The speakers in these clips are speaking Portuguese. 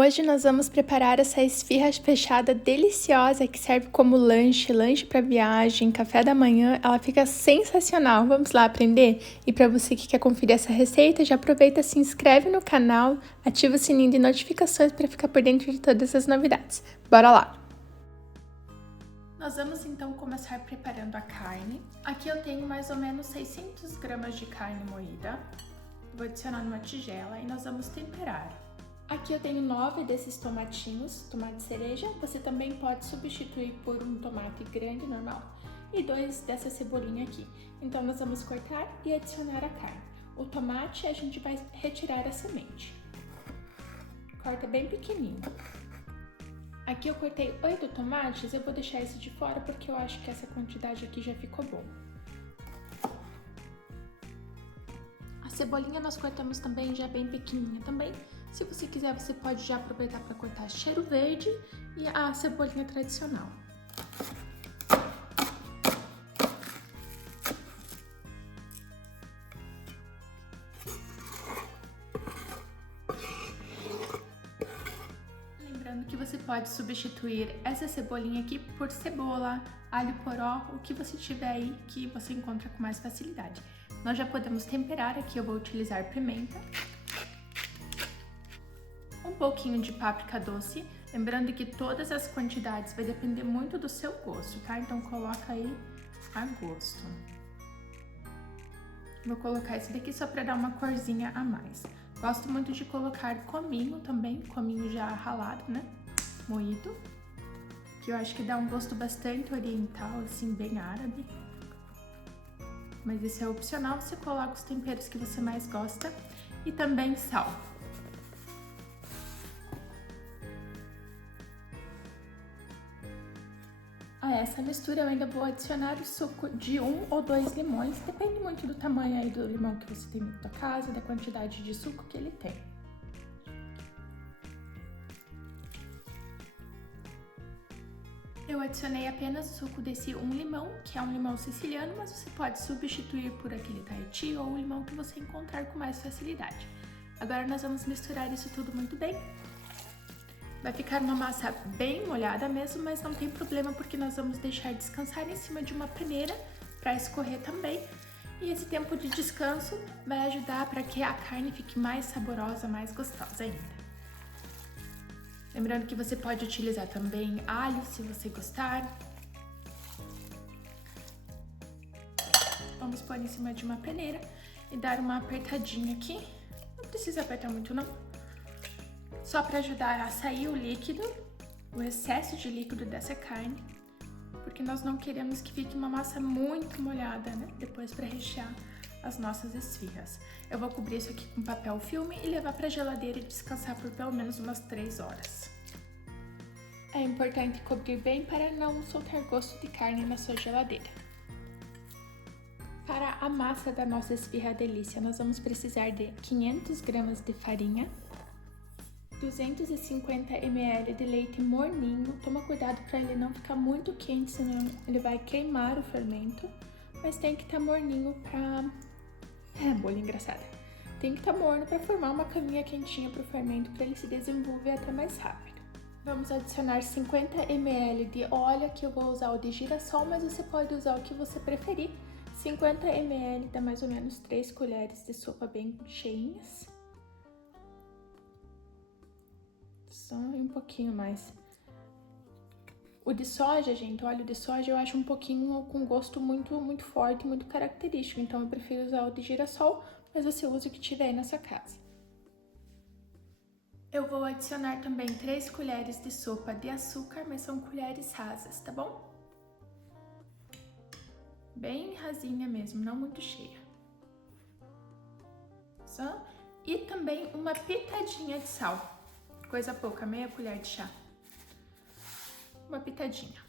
Hoje nós vamos preparar essa esfirra fechada deliciosa que serve como lanche para viagem, café da manhã. Ela fica sensacional. Vamos lá aprender? E para você que quer conferir essa receita, já aproveita, se inscreve no canal, ativa o sininho de notificações para ficar por dentro de todas as novidades. Bora lá! Nós vamos então começar preparando a carne. Aqui eu tenho mais ou menos 600 gramas de carne moída. Vou adicionar numa tigela e nós vamos temperar. Aqui eu tenho 9 desses tomatinhos, tomate cereja. Você também pode substituir por um tomate grande, normal, e 2 dessa cebolinha aqui. Então nós vamos cortar e adicionar a carne. O tomate a gente vai retirar a semente. Corta bem pequenininho. Aqui eu cortei 8 tomates, eu vou deixar esse de fora porque eu acho que essa quantidade aqui já ficou bom. A cebolinha nós cortamos também já bem pequenininha também. Se você quiser, você pode já aproveitar para cortar cheiro verde e a cebolinha tradicional. Lembrando que você pode substituir essa cebolinha aqui por cebola, alho poró, o que você tiver aí que você encontra com mais facilidade. Nós já podemos temperar, aqui eu vou utilizar pimenta, um pouquinho de páprica doce, lembrando que todas as quantidades vai depender muito do seu gosto, tá? Então coloca aí a gosto. Vou colocar esse daqui só para dar uma corzinha a mais. Gosto muito de colocar cominho também, cominho já ralado, né? Moído, que eu acho que dá um gosto bastante oriental, assim, bem árabe. Mas esse é opcional, você coloca os temperos que você mais gosta e também sal. A essa mistura eu ainda vou adicionar o suco de 1 ou 2 limões, depende muito do tamanho aí do limão que você tem na sua casa, da quantidade de suco que ele tem. Eu adicionei apenas o suco desse 1 limão, que é um limão siciliano, mas você pode substituir por aquele Tahiti ou o limão que você encontrar com mais facilidade. Agora nós vamos misturar isso tudo muito bem. Vai ficar uma massa bem molhada mesmo, mas não tem problema porque nós vamos deixar descansar em cima de uma peneira para escorrer também. E esse tempo de descanso vai ajudar para que a carne fique mais saborosa, mais gostosa ainda. Lembrando que você pode utilizar também alho, se você gostar. Vamos pôr em cima de uma peneira e dar uma apertadinha aqui. Não precisa apertar muito não. Só para ajudar a sair o líquido, o excesso de líquido dessa carne. Porque nós não queremos que fique uma massa muito molhada, né? Depois para rechear as nossas esfirras. Eu vou cobrir isso aqui com papel filme e levar para a geladeira e descansar por pelo menos umas 3 horas. É importante cobrir bem para não soltar gosto de carne na sua geladeira. Para a massa da nossa esfirra delícia, nós vamos precisar de 500 gramas de farinha, 250 ml de leite morninho. Toma cuidado para ele não ficar muito quente, senão ele vai queimar o fermento. Mas tem que estar morninho para... bolha engraçada. Tem que estar morno para formar uma caminha quentinha para o fermento, para ele se desenvolver até mais rápido. Vamos adicionar 50 ml de óleo, aqui eu vou usar o de girassol, mas você pode usar o que você preferir. 50 ml dá mais ou menos 3 colheres de sopa bem cheinhas. Só um pouquinho mais. O de soja, gente, o óleo de soja eu acho um pouquinho com gosto muito forte, muito característico. Então eu prefiro usar o de girassol, mas você usa o que tiver aí na sua casa. Eu vou adicionar também 3 colheres de sopa de açúcar, mas são colheres rasas, tá bom? Bem rasinha mesmo, não muito cheia. Só. E também uma pitadinha de sal. Coisa pouca, meia colher de chá. Uma pitadinha.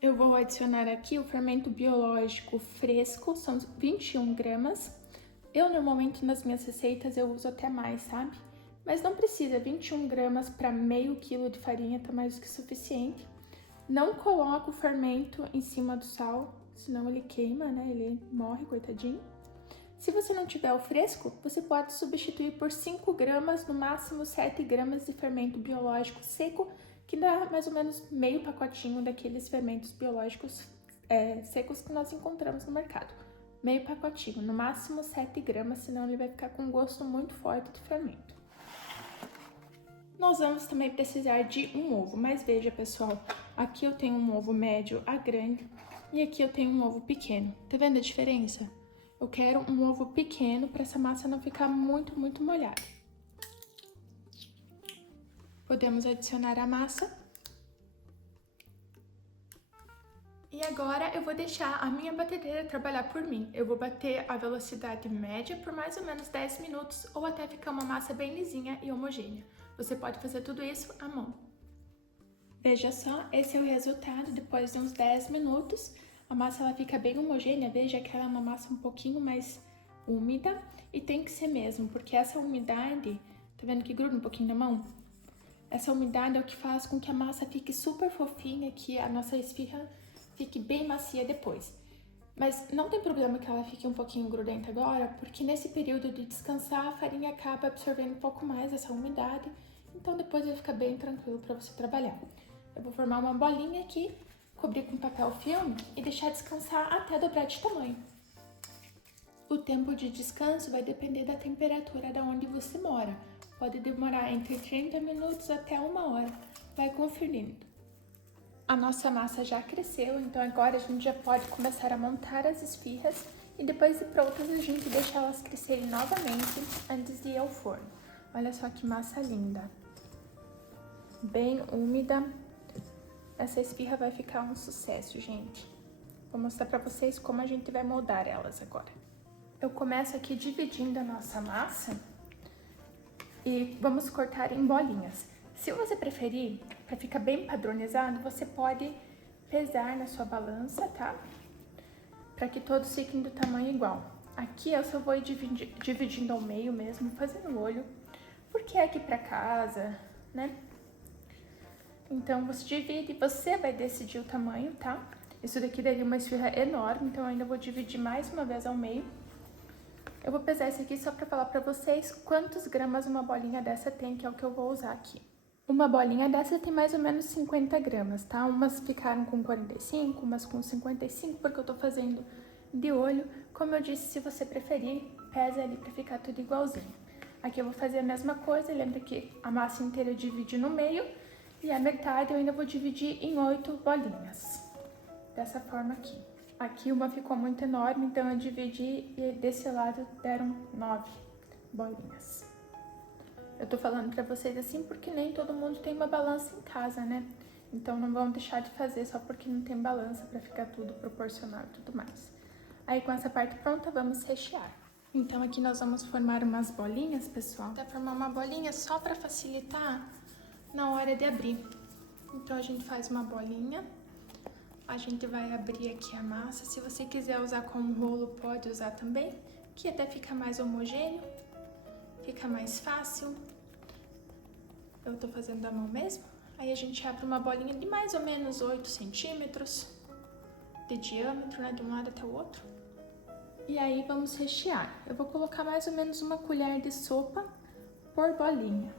Eu vou adicionar aqui o fermento biológico fresco, são 21 gramas. Eu normalmente nas minhas receitas eu uso até mais, sabe? Mas não precisa, 21 gramas para meio quilo de farinha tá mais do que suficiente. Não coloco o fermento em cima do sal, senão ele queima, né? Ele morre, coitadinho. Se você não tiver o fresco, você pode substituir por 5 gramas, no máximo 7 gramas de fermento biológico seco, que dá mais ou menos meio pacotinho daqueles fermentos biológicos secos que nós encontramos no mercado. Meio pacotinho, no máximo 7 gramas, senão ele vai ficar com um gosto muito forte de fermento. Nós vamos também precisar de um ovo, mas veja pessoal, aqui eu tenho um ovo médio a grande e aqui eu tenho um ovo pequeno. Tá vendo a diferença? Eu quero um ovo pequeno para essa massa não ficar muito molhada. Podemos adicionar a massa. E agora eu vou deixar a minha batedeira trabalhar por mim. Eu vou bater a velocidade média por mais ou menos 10 minutos ou até ficar uma massa bem lisinha e homogênea. Você pode fazer tudo isso à mão. Veja só, esse é o resultado depois de uns 10 minutos. A massa ela fica bem homogênea, veja que ela é uma massa um pouquinho mais úmida e tem que ser mesmo, porque essa umidade, tá vendo que gruda um pouquinho na mão? Essa umidade é o que faz com que a massa fique super fofinha, que a nossa esfirra fique bem macia depois. Mas não tem problema que ela fique um pouquinho grudenta agora, porque nesse período de descansar a farinha acaba absorvendo um pouco mais essa umidade, então depois vai ficar bem tranquilo para você trabalhar. Eu vou formar uma bolinha aqui, cobrir com papel filme e deixar descansar até dobrar de tamanho. O tempo de descanso vai depender da temperatura da onde você mora. Pode demorar entre 30 minutos até 1 hora, vai conferindo. A nossa massa já cresceu, então agora a gente já pode começar a montar as esfirras e depois de prontas a gente deixa elas crescerem novamente antes de ir ao forno. Olha só que massa linda, bem úmida. Essa esfirra vai ficar um sucesso, gente. Vou mostrar pra vocês como a gente vai moldar elas agora. Eu começo aqui dividindo a nossa massa e vamos cortar em bolinhas. Se você preferir, para ficar bem padronizado, você pode pesar na sua balança, tá? Para que todos fiquem do tamanho igual. Aqui eu só vou dividindo ao meio mesmo, fazendo olho, porque é aqui para casa, né? Então você divide e você vai decidir o tamanho, tá? Isso daqui daria uma esfirra enorme, então eu ainda vou dividir mais uma vez ao meio. Eu vou pesar isso aqui só para falar para vocês quantos gramas uma bolinha dessa tem, que é o que eu vou usar aqui. Uma bolinha dessa tem mais ou menos 50 gramas, tá? Umas ficaram com 45, umas com 55, porque eu tô fazendo de olho. Como eu disse, se você preferir, pesa ali pra ficar tudo igualzinho. Aqui eu vou fazer a mesma coisa, lembra que a massa inteira eu dividi no meio e a metade eu ainda vou dividir em 8 bolinhas. Dessa forma aqui. Aqui uma ficou muito enorme, então eu dividi e desse lado deram 9 bolinhas. Eu tô falando pra vocês assim porque nem todo mundo tem uma balança em casa, né? Então não vão deixar de fazer só porque não tem balança pra ficar tudo proporcional e tudo mais. Aí com essa parte pronta, vamos rechear. Então aqui nós vamos formar umas bolinhas, pessoal. Vai formar uma bolinha só pra facilitar na hora de abrir. Então a gente faz uma bolinha. A gente vai abrir aqui a massa. Se você quiser usar como rolo, pode usar também, que até fica mais homogêneo. Fica mais fácil. Eu tô fazendo da mão mesmo. Aí a gente abre uma bolinha de mais ou menos 8 centímetros de diâmetro, né? De um lado até o outro. E aí vamos rechear. Eu vou colocar mais ou menos uma colher de sopa por bolinha.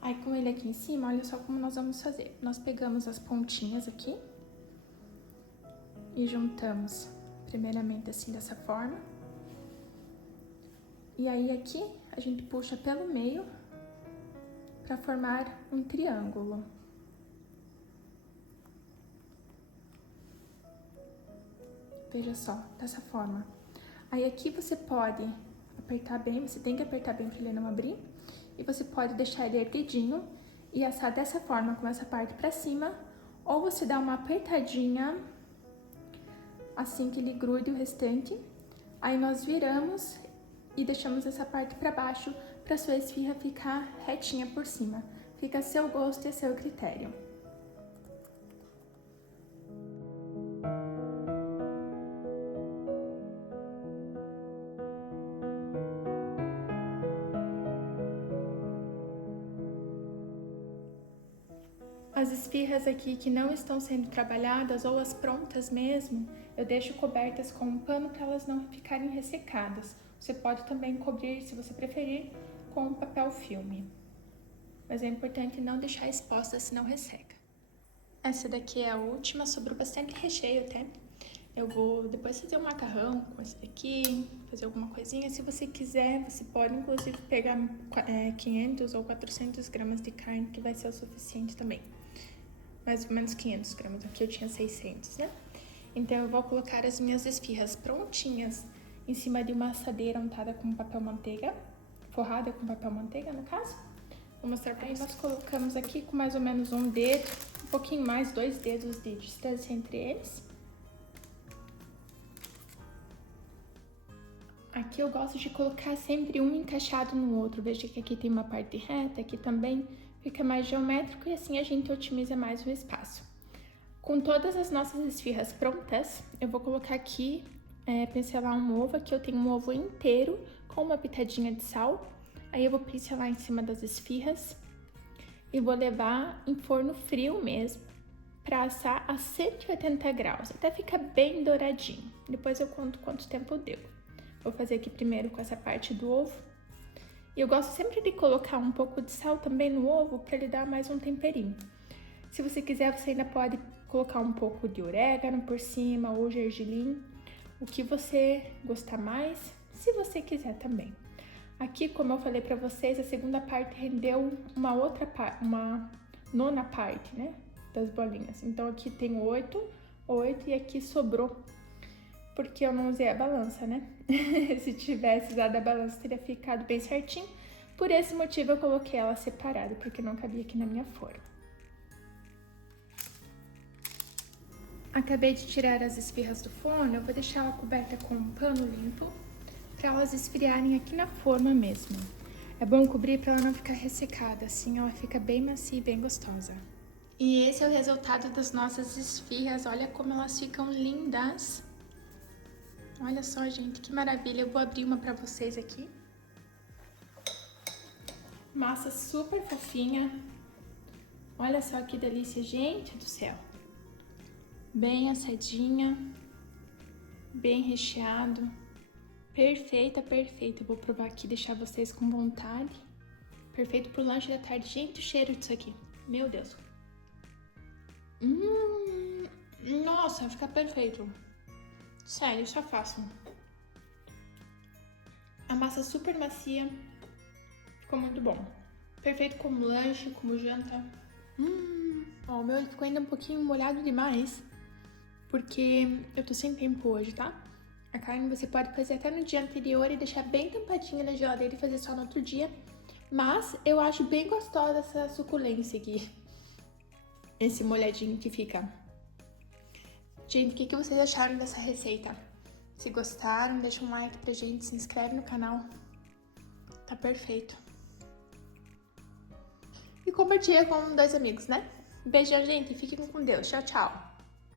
Aí com ele aqui em cima, olha só como nós vamos fazer. Nós pegamos as pontinhas aqui e juntamos primeiramente assim dessa forma. E aí aqui a gente puxa pelo meio para formar um triângulo. Veja só, dessa forma. Aí aqui você pode apertar bem, você tem que apertar bem para ele não abrir. E você pode deixar ele erguidinho e assar dessa forma, com essa parte para cima. Ou você dá uma apertadinha, assim que ele grude o restante. Aí nós viramos e deixamos essa parte para baixo para sua esfirra ficar retinha por cima. Fica a seu gosto e a seu critério. As esfirras aqui que não estão sendo trabalhadas ou as prontas mesmo, eu deixo cobertas com um pano para elas não ficarem ressecadas. Você pode também cobrir, se você preferir, com um papel filme. Mas é importante não deixar exposta, senão resseca. Essa daqui é a última, sobrou bastante recheio até. Eu vou depois fazer um macarrão com esse daqui, fazer alguma coisinha. Se você quiser, você pode inclusive pegar 500 ou 400 gramas de carne, que vai ser o suficiente também. Mais ou menos 500 gramas, aqui eu tinha 600, né? Então eu vou colocar as minhas esfirras prontinhas em cima de uma assadeira untada com papel manteiga, forrada com papel manteiga no caso. Vou mostrar pra vocês. Nós colocamos aqui com mais ou menos um dedo, um pouquinho mais, 2 dedos de distância entre eles. Aqui eu gosto de colocar sempre um encaixado no outro. Veja que aqui tem uma parte reta, aqui também fica mais geométrico e assim a gente otimiza mais o espaço. Com todas as nossas esfirras prontas, eu vou colocar aqui, pincelar um ovo. Aqui eu tenho um ovo inteiro com uma pitadinha de sal. Aí eu vou pincelar em cima das esfirras e vou levar em forno frio mesmo, para assar a 180 graus, até ficar bem douradinho. Depois eu conto quanto tempo deu. Vou fazer aqui primeiro com essa parte do ovo. E eu gosto sempre de colocar um pouco de sal também no ovo, para ele dar mais um temperinho. Se você quiser, você ainda pode colocar um pouco de orégano por cima ou gergelim, o que você gostar mais, se você quiser também. Aqui, como eu falei pra vocês, a segunda parte rendeu uma nona parte, né, das bolinhas. Então aqui tem 8 e aqui sobrou, porque eu não usei a balança, né? Se tivesse usado a balança, teria ficado bem certinho. Por esse motivo eu coloquei ela separada, porque não cabia aqui na minha forma. Acabei de tirar as esfirras do forno, eu vou deixar ela coberta com um pano limpo, para elas esfriarem aqui na forma mesmo. É bom cobrir para ela não ficar ressecada, assim ela fica bem macia e bem gostosa. E esse é o resultado das nossas esfirras, olha como elas ficam lindas. Olha só, gente, que maravilha. Eu vou abrir uma para vocês aqui. Massa super fofinha. Olha só que delícia, gente do céu. Bem assadinha, bem recheado. Perfeita, perfeita. Eu vou provar aqui, deixar vocês com vontade. Perfeito pro lanche da tarde. Gente, o cheiro disso aqui. Meu Deus. Nossa, fica perfeito. Sério, isso é fácil. A massa super macia. Ficou muito bom. Perfeito como lanche, como janta. Ó, o meu ficou ainda um pouquinho molhado demais, porque eu tô sem tempo hoje, tá? A carne você pode fazer até no dia anterior e deixar bem tampadinha na geladeira e fazer só no outro dia. Mas eu acho bem gostosa essa suculência aqui. Esse molhadinho que fica. Gente, o que vocês acharam dessa receita? Se gostaram, deixa um like pra gente, se inscreve no canal. Tá perfeito. E compartilha com 2 amigos, né? Beijão, gente. Fiquem com Deus. Tchau, tchau.